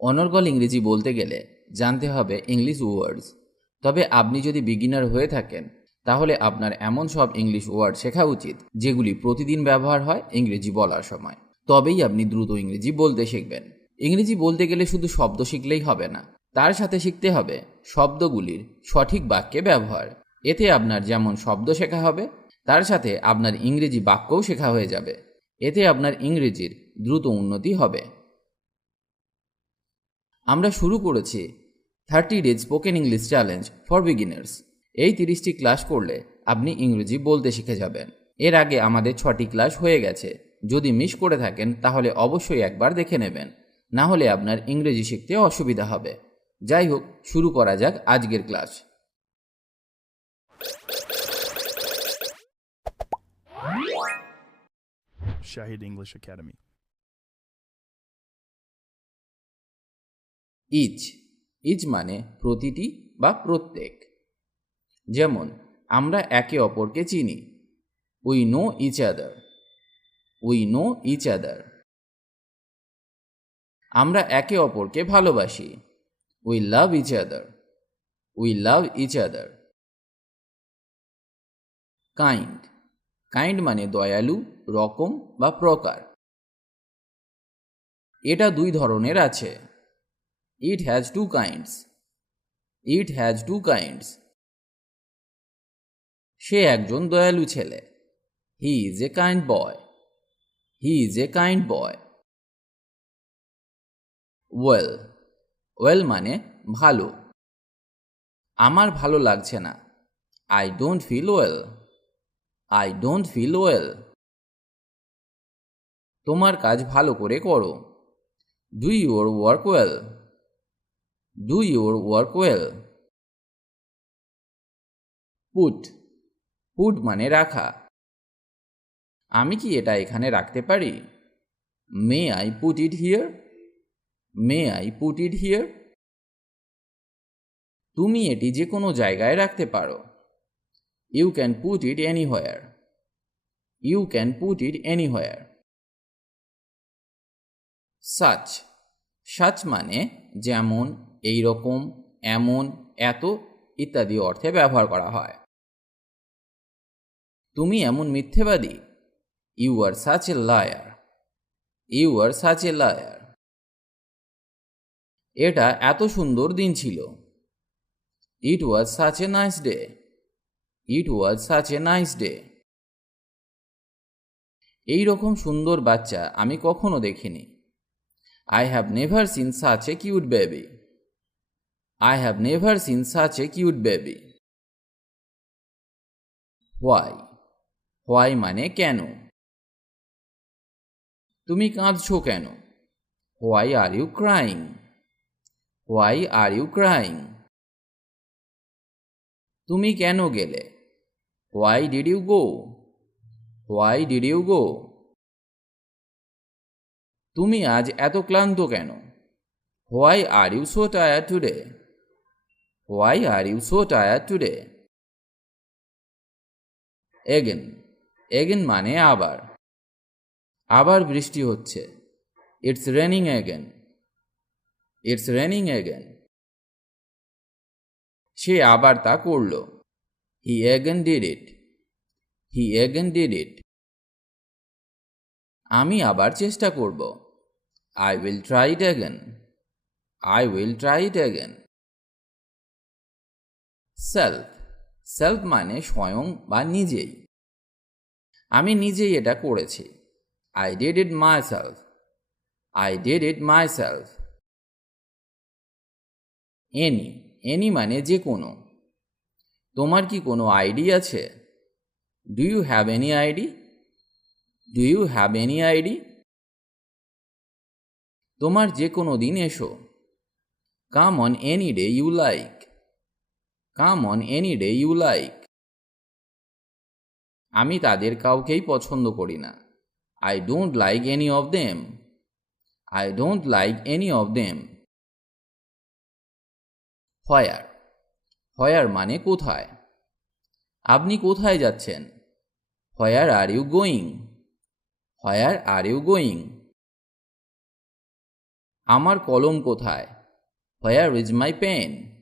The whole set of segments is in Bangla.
অনর্গল ইংরেজি বলতে গেলে জানতে হবে ইংলিশ ওয়ার্ডস। তবে আপনি যদি বিগিনার হয়ে থাকেন তাহলে আপনার এমন সব ইংলিশ ওয়ার্ড শেখা উচিত যেগুলি প্রতিদিন ব্যবহার হয় ইংরেজি বলার সময়। তবেই আপনি দ্রুত ইংরেজি বলতে শিখবেন। ইংরেজি বলতে গেলে শুধু শব্দ শিখলেই হবে না, তার সাথে শিখতে হবে শব্দগুলির সঠিক বাক্যে ব্যবহার। এতে আপনার যেমন শব্দ শেখা হবে, তার সাথে আপনার ইংরেজি বাক্যও শেখা হয়ে যাবে। এতে আপনার ইংরেজির দ্রুত উন্নতি হবে। আমরা শুরু করেছি 30 days spoken English challenge for beginners. এই 30টি ক্লাস করলে আপনি ইংরেজি বলতে শিখে যাবেন। এর আগে আমাদের 6টি ক্লাস হয়ে গেছে। যদি মিস করে থাকেন তাহলে অবশ্যই একবার দেখে নেবেন, না হলে আপনার ইংরেজি শিখতে অসুবিধা হবে। যাই হোক, শুরু করা যাক আজকের class. Shahid English Academy. Each. Each মানে প্রতিটি বা প্রত্যেক। যেমন আমরা একে অপরকে চিনি, we know each other. We know each other. আমরা একে অপরকে ভালোবাসি, we love each other. We love each other. Kind. Kind মানে দয়ালু, রকম বা প্রকার। এটা দুই ধরনের আছে। It has two kinds. It has two kinds. সে একজন দয়ালু ছেলে, he is a kind boy. He is a kind boy. Well. Well মানে ভালো। আমার ভালো লাগছে না, I don't feel well. I don't feel well. তোমার কাজ ভালো করে করো, do your work well. Do your work well. Put. Put মানে রাখা। আমি কি এটা এখানে রাখতে পারি? May I put it here? May I put it here? তুমি এটি যে কোনো জায়গায় রাখতে পারো, you can put it anywhere. You can put it anywhere. Such. Such মানে যেমন, এই রকম, এমন, এত ইত্যাদি অর্থে ব্যবহার করা হয়। তুমি এমন মিথ্যেবাদী, you are such a liar. You are such a liar. এটা এত সুন্দর দিন ছিল, it was such a nice day. It was such a nice day. এই রকম সুন্দর বাচ্চা আমি কখনো দেখিনি, I have never seen such a cute baby. I have never seen such a cute baby. Why. Why মানে কেন। তুমি কাঁদছো কেন? Why are you crying? Why are you crying? তুমি কেন গেলে? Why did you go? Why did you go? তুমি আজ এত ক্লান্ত কেন? Why are you so tired today? Why are you so tired today? Again. Again মানে আবার। আবার বৃষ্টি হচ্ছে, it's raining again. It's raining again. সে আবার তা করল, he again did it. He again did it. আমি আবার চেষ্টা করব, I will try it again. I will try it again. Self. Self মানে স্বয়ং বা নিজেই। আমি নিজেই এটা করেছি, I did it myself. I did it myself. Any. Any মানে যে কোনো। তোমার কি কোনো আইডি আছে? Do you have any ID? Do you have any ID? তোমার যে কোনো দিন এসো, come on any day you like. Come on any day you like. আমি তাদের কাউকেই পছন্দ করি না, I don't like any of them. I don't like any of them. Where. Where মানে কোথায়। আপনি কোথায় যাচ্ছেন? Where are you going? Where are you going? আমার কলম কোথায়? Where is my pen?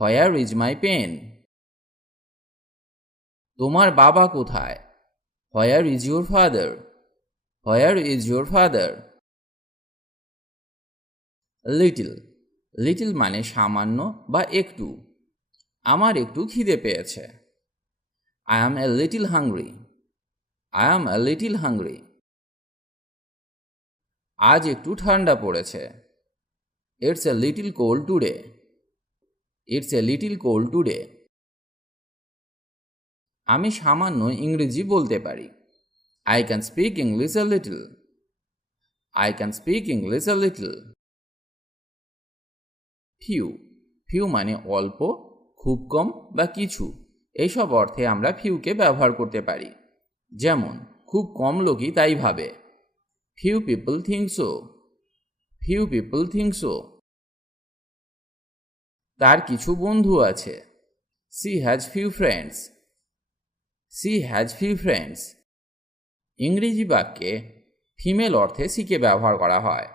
Where is my pen? তোমার বাবা কোথায়? Where is your father? Where is your father? Little, little মানে সামান্য বা একটু। আমার একটু খিদে পেয়েছে। I am a little hungry. I am a little hungry. আজ একটু ঠান্ডা পড়েছে। It's a little cold today. It's a little cold today. আমি সামান্য ইংরেজি বলতে পারি। I can speak English a little. I can speak English a little. Few, few মানে অল্প, খুব কম বা কিছু। এইসব অর্থে আমরা ফিউকে ব্যবহার করতে পারি। যেমন খুব কম লোকই তাই ভাবে। Few people think so. Few people think so. তার কিছু বন্ধু আছে। She has few friends. She has few friends. ইংরেজি বাক্যে ফিমেল অর্থে সিকে ব্যবহার করা হয়।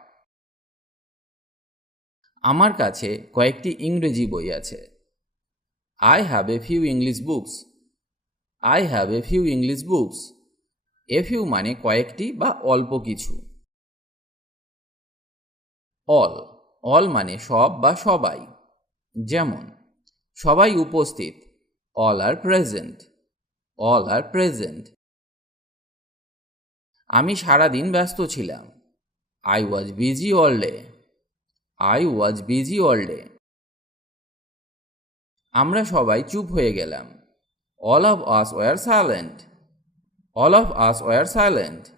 আমার কাছে কয়েকটি ইংরেজি বই আছে। I have a few English books. I have a few English books. A few মানে কয়েকটি বা অল্প কিছু। অল, অল মানে সব বা সবাই। যেমন সবাই উপস্থিত। অল আর প্রেজেন্ট। অল আর প্রেজেন্ট। আমি সারাদিন ব্যস্ত ছিলাম। I was busy all day. I was busy all day. আমরা সবাই চুপ হয়ে গেলাম। All of us were silent. All of us were silent.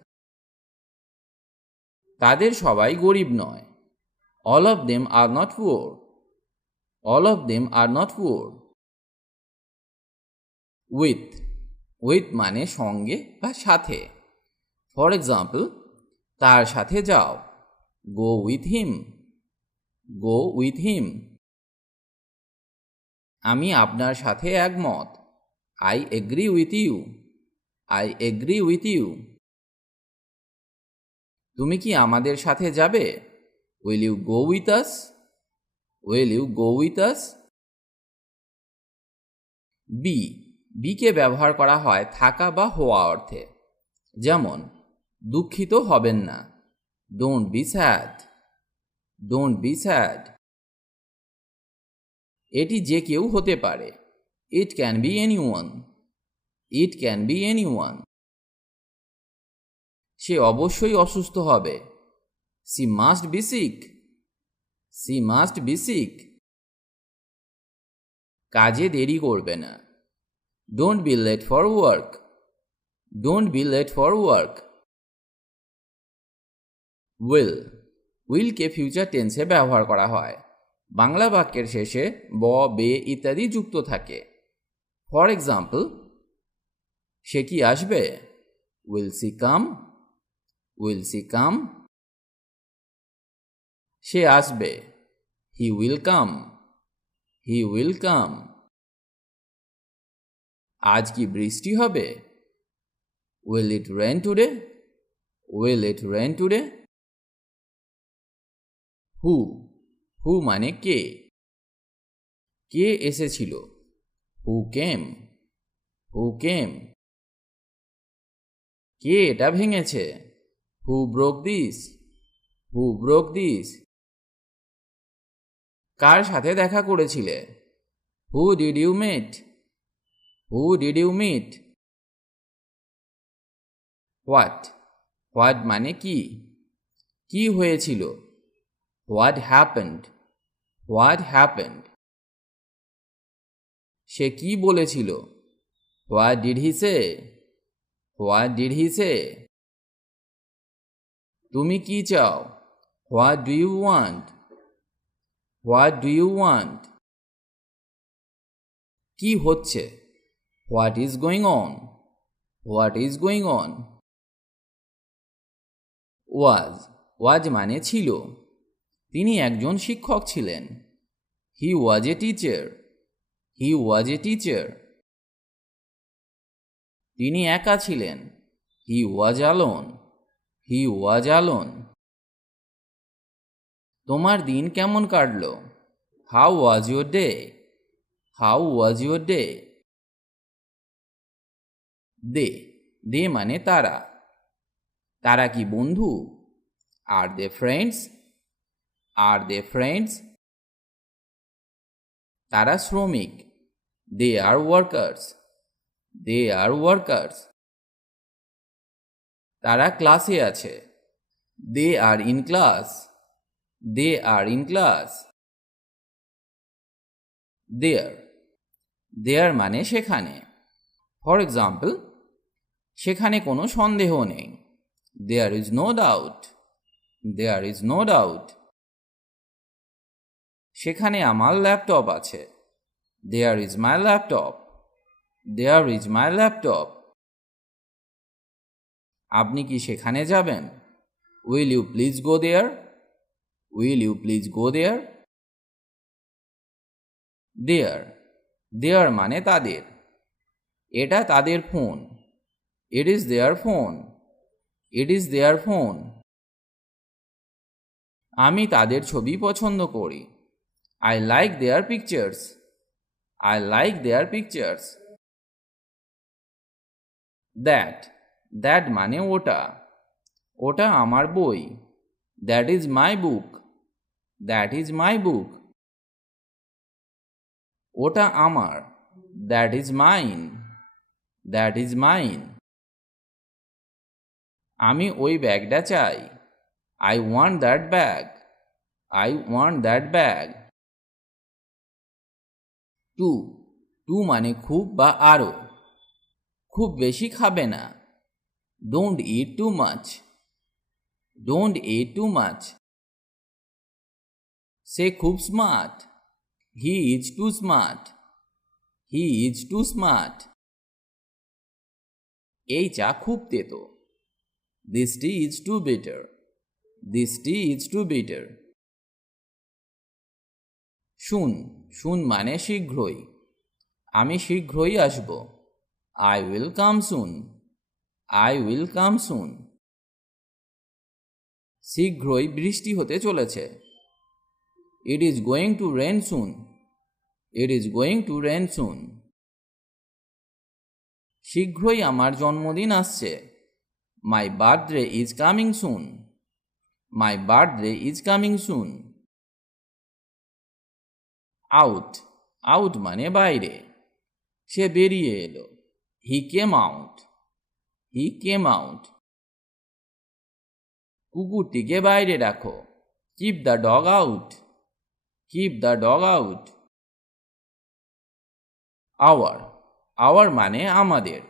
তাদের সবাই গরিব নয়। All of them are not poor. All of them are not poor. With, with মানে সঙ্গে বা সাথে। ফর এক্সাম্পল, তার সাথে যাও। Go with him. Go with him. আমি আপনার সাথে একমত। I agree with you. I agree with you. তুমি কি আমাদের সাথে যাবে? Will you go with us? Will you go with us? Be, বিকে ব্যবহার করা হয় থাকা বা হওয়া অর্থে। যেমন দুঃখিত হবেন না। Don't be sad. Don't be sad. এটি যে কেউ হতে পারে। It can be anyone. It can be anyone. সে অবশ্যই অসুস্থ হবে। She must be sick. She must be sick. কাজে দেরি করবে না। Don't be late for work. Don't be late for work. Will, উইলকে ফিউচার টেন্সে ব্যবহার করা হয়। বাংলা বাক্যের শেষে ব, বে ইত্যাদি যুক্ত থাকে। ফর এক্সাম্পল, সে কি আসবে? Will she come? Will she come? সে আসবে। He will come. He will come. আজ কি বৃষ্টি হবে? Will it rain today? Will it rain today? Who, who মানে কে। কে এসেছিল? হু কেম? হু কেম? কে এটা ভেঙেছে? Who broke this? Who broke this? কার সাথে দেখা করেছিলে? Who did you meet? Who did you meet? What, what মানে কি। কি হয়েছিল? What happened? What happened? সে কি বলেছিল? What did he say? What did he say? তুমি কি চাও? What do you want? What do you want? কি হচ্ছে? What is going on? What is going on? Was, was মানে ছিল। তিনি একজন শিক্ষক ছিলেন। He was a teacher. He was a teacher. তিনি একা ছিলেন। He was alone. He was alone. তোমার দিন কেমন কাটলো? How was your day? How was your day? They, they মানে তারা। তারা কি বন্ধু? Are they friends? Are they friends? তারা শ্রমিক। They are workers. They are workers. তারা ক্লাসে আছে। They are in class. They are in class. There, দেয়ার মানে সেখানে। ফর এক্সাম্পল, সেখানে কোনো সন্দেহ নেই। There is no doubt. There is no doubt. সেখানে আমার ল্যাপটপ আছে। There is my laptop. There is my laptop. আপনি কি সেখানে যাবেন? Will you please go there? Will you please go there? Their, দেয়ার মানে তাদের। এটা তাদের ফোন। It is their phone. It is their phone. আমি তাদের ছবি পছন্দ করি। I like their pictures. I like their pictures. That, that মানে ওটা। ওটা আমার বই। That is my book. That is my book. ওটা আমার। That is mine. That is mine. আমি ওই ব্যাগটা চাই। I want that bag. I want that bag. Too, too মানে খুব বা আরো। খুব বেশি খাবে না। Don't eat too much. Don't eat too much. সে খুব smart. He is too smart. He is too smart. এই চা খুব তেতো। This tea is too bitter. This tea is too bitter. Soon, soon মানে শীঘ্রই। আমি শীঘ্রই আসব। I will come soon. I will come soon. শীঘ্রই বৃষ্টি হতে চলেছে। It is going to rain soon. It is going to rain soon. শীঘ্রই আমার জন্মদিন আসছে। My birthday is coming soon. My birthday is coming soon. Out, out মানে বাইরে। সে বেরিয়ে এলো। হি কেম আউট। হি কেম আউট। কুকুরটিকে বাইরে রাখো। Keep the dog out. Keep the dog out. Our, our মানে আমাদের।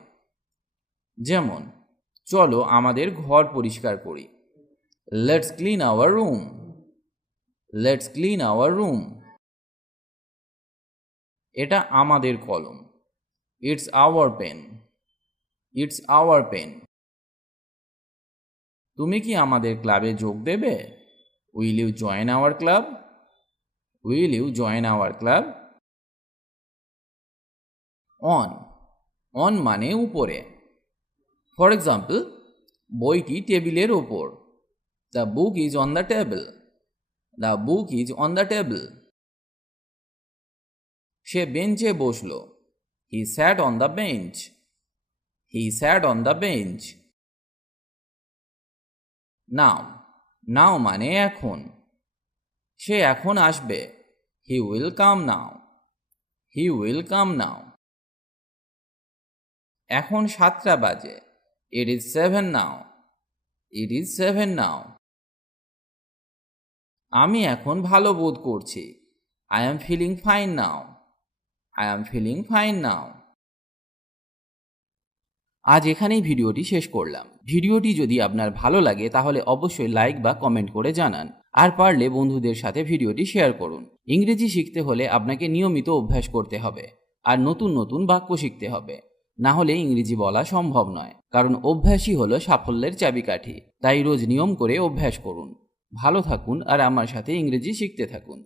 যেমন, চলো আমাদের ঘর পরিষ্কার করি। Let's clean our room. Let's clean our room. এটা আমাদের কলম। It's our pen. It's our pen. তুমি কি আমাদের ক্লাবে যোগ দেবে? Will you join our club? Will you join our club? On, on মানে উপরে। ফর এক্সাম্পল, বইটি টেবিলের ওপর। The book is on the table. The book is on the table. সে বেঞ্চে বসল। He sat on the bench. He sat on the bench. Now, now মানে এখন। সে এখন আসবে। He will come now. He will come now. এখন 7টা বাজে। It is 7 now. It is 7 now. আমি এখন ভালো বোধ করছি। I am feeling fine now. I am feeling fine now. আজ এখানেই ভিডিওটি শেষ করলাম। ভিডিওটি যদি আপনার ভালো লাগে তাহলে অবশ্যই লাইক বা কমেন্ট করে জানান। আর পারলে বন্ধুদের সাথে ভিডিওটি শেয়ার করুন। ইংরেজি শিখতে হলে আপনাকে নিয়মিত অভ্যাস করতে হবে আর নতুন নতুন বাক্য শিখতে হবে। না হলে ইংরেজি বলা সম্ভব নয়, কারণ অভ্যাসই হলো সাফল্যের চাবিকাঠি। তাই রোজ নিয়ম করে অভ্যাস করুন। ভালো থাকুন আর আমার সাথে ইংরেজি শিখতে থাকুন।